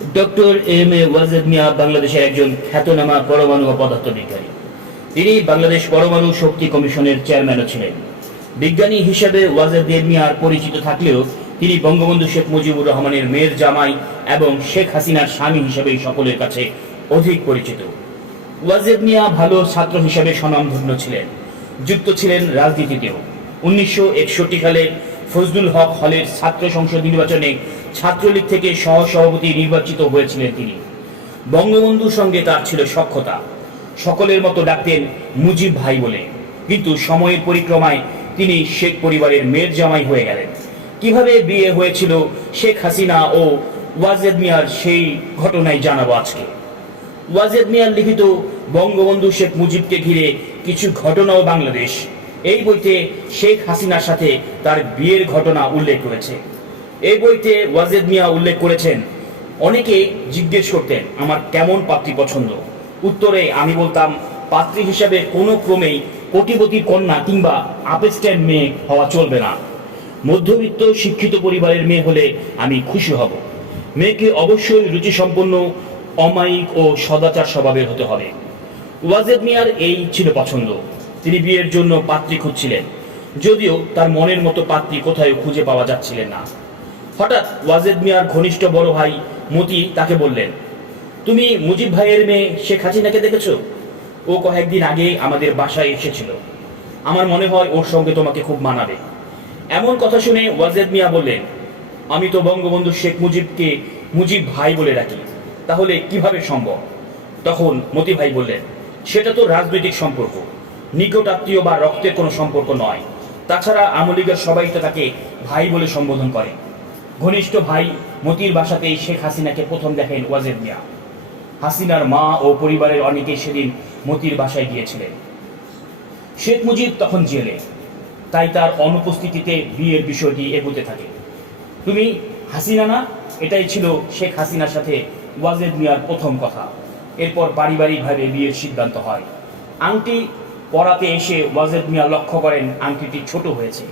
Doctor M A Wazed Miah বাংলাদেশের একজন খ্যাতনামা পরমাণু ও পদার্থবিজ্ঞানী। তিনি বাংলাদেশ পরমাণু শক্তি কমিশনের চেয়ারম্যানও ছিলেন। বিজ্ঞানী হিসেবে ওয়াজেদ মিয়ার পরিচিত থাকলেও তিনি বঙ্গবন্ধু শেখ মুজিবুর রহমানের মেয়ের জামাই এবং শেখ হাসিনার স্বামী হিসেবেই সকলের কাছে অধিক পরিচিত। ওয়াজেদ মিয়া ভালো ছাত্র হিসেবে স্বনামধন্য ছিলেন, যুক্ত ছিলেন রাজনীতিতেও। 1961 সালে ফজলুল হক হলের ছাত্র সংসদ নির্বাচনে ছাত্রলীগ থেকে সহসভাপতি নির্বাচিত হয়েছিলেন তিনি। বঙ্গবন্ধুর সঙ্গে তার ছিল সখ্যতা, সকলের মতো ডাকতেন মুজিব ভাই বলে। কিন্তু সময়ের পরিক্রমায় তিনি শেখ পরিবারের মেয়ের জামাই হয়ে গেলেন। কিভাবে বিয়ে হয়েছিল শেখ হাসিনা ও ওয়াজেদ মিয়ার সেই ঘটনাই জানাবো আজকে। ওয়াজেদ মিয়ার লিখিত বঙ্গবন্ধু শেখ মুজিবকে ঘিরে কিছু ঘটনা ও বাংলাদেশ, এই বইতে শেখ হাসিনার সাথে তার বিয়ের ঘটনা উল্লেখ করেছে। এই বইতে ওয়াজেদ মিয়া উল্লেখ করেছেন, অনেকে জিজ্ঞেস করতেন আমার কেমন পাত্রী পছন্দ। উত্তরে আমি বলতাম, পাত্রী হিসাবে কোনো ক্রমেই কোটিপতির কন্যা কিংবা আপস্টের মেয়ে হওয়া চলবে না। মধ্যবিত্ত শিক্ষিত পরিবারের মেয়ে হলে আমি খুশি হব। মেয়েকে অবশ্যই রুচিসম্পন্ন, অমায়িক ও সদাচার স্বভাবের হতে হবে। ওয়াজেদ মিয়ার এই ছিল পছন্দ। তিনি বিয়ের জন্য পাত্রী খুঁজছিলেন, যদিও তার মনের মতো পাত্রী কোথাও খুঁজে পাওয়া যাচ্ছিলেন না। হঠাৎ ওয়াজেদ মিয়ার ঘনিষ্ঠ বড় ভাই মতি তাকে বললেন, তুমি মুজিব ভাইয়ের মেয়ে শেখ হাসিনাকে দেখেছো? ও কয়েকদিন আগে আমাদের বাসায় এসেছিল। আমার মনে হয় ওর সঙ্গে তোমাকে খুব মানাবে। এমন কথা শুনে ওয়াজেদ মিয়া বললেন, আমি তো বঙ্গবন্ধু শেখ মুজিবকে মুজিব ভাই বলে ডাকি, তাহলে কিভাবে সম্ভব? তখন মতি ভাই বললেন, সেটা তো রাজনৈতিক সম্পর্ক, নিকট আত্মীয় বা রক্তের কোনো সম্পর্ক নয়। তাছাড়া আওয়ামী লীগের সবাই তো তাকে ভাই বলে সম্বোধন করে। ঘনিষ্ঠ ভাই মতির বাসাতেই শেখ হাসিনাকে প্রথম দেখেন ওয়াজেদ মিয়া। হাসিনার মা ও পরিবারের অনেকেই সেদিন মতির বাসায় গিয়েছিলেন। শেখ মুজিব তখন জেলে, তাই তার অনুপস্থিতিতে বিয়ের বিষয়টি এগোতে থাকে। তুমি হাসিনা না? এটাই ছিল শেখ হাসিনার সাথে ওয়াজেদ মিয়ার প্রথম কথা। এরপর পারিবারিকভাবে বিয়ের সিদ্ধান্ত হয়। আংটি পরাতে এসে ওয়াজেদ মিয়া লক্ষ্য করেন আংটিটি ছোট হয়েছে,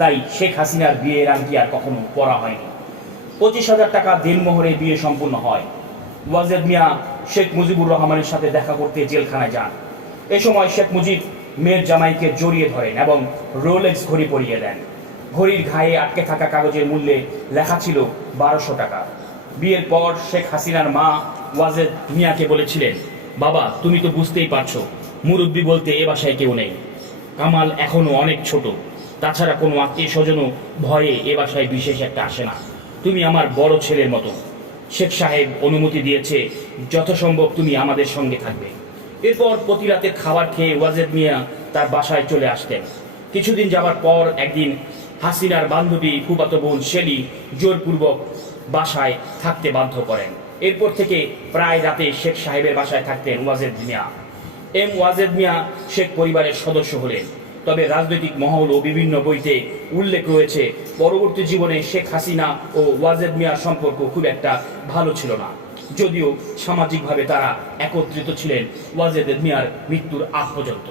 তাই শেখ হাসিনার বিয়ের আংটি আর কখনো পরা হয়নি। 25,000 টাকা দেনমোহরে বিয়ে সম্পূর্ণ হয়। ওয়াজেদ মিয়া শেখ মুজিবুর রহমানের সাথে দেখা করতে জেলখানায় যান। এ সময় শেখ মুজিব মেয়ের জামাইকে জড়িয়ে ধরেন এবং রোলেক্স ঘড়ি পরিয়ে দেন। ঘড়ির ঘায়ে আটকে থাকা কাগজের মূল্যে লেখা ছিল 1200 টাকা। বিয়ের পর শেখ হাসিনার মা ওয়াজেদ মিয়াকে বলেছিলেন, বাবা তুমি তো বুঝতেই পারছো, মুরব্বী বলতে এ বাসায় কেউ নেই। কামাল এখনো অনেক ছোট, তাছাড়া কোনো আত্মীয় স্বজনও ভয়ে এ বাসায় বিশেষ একটা আসে না। তুমি আমার বড় ছেলের মতো। শেখ সাহেব অনুমতি দিয়েছে, যথাসম্ভব তুমি আমাদের সঙ্গে থাকবে। এরপর প্রতি রাতের খাবার খেয়ে ওয়াজেদ মিয়া তার বাসায় চলে আসতেন। কিছুদিন যাবার পর একদিন হাসিনার বান্ধবী ফুফাতো বোন শেলি জোরপূর্বক বাসায় থাকতে বাধ্য করেন। এরপর থেকে প্রায় রাতে শেখ সাহেবের বাসায় থাকতেন ওয়াজেদ মিয়া। ওয়াজেদ মিয়া শেখ পরিবারের সদস্য হলেন। তবে রাজনৈতিক মহল ও বিভিন্ন বইতে উল্লেখ রয়েছে, পরবর্তী জীবনে শেখ হাসিনা ও ওয়াজেদ মিয়ার সম্পর্ক খুব একটা ভালো ছিল না, যদিও সামাজিকভাবে তারা একত্রিত ছিলেন ওয়াজেদ মিয়ার মৃত্যুর আগ পর্যন্ত।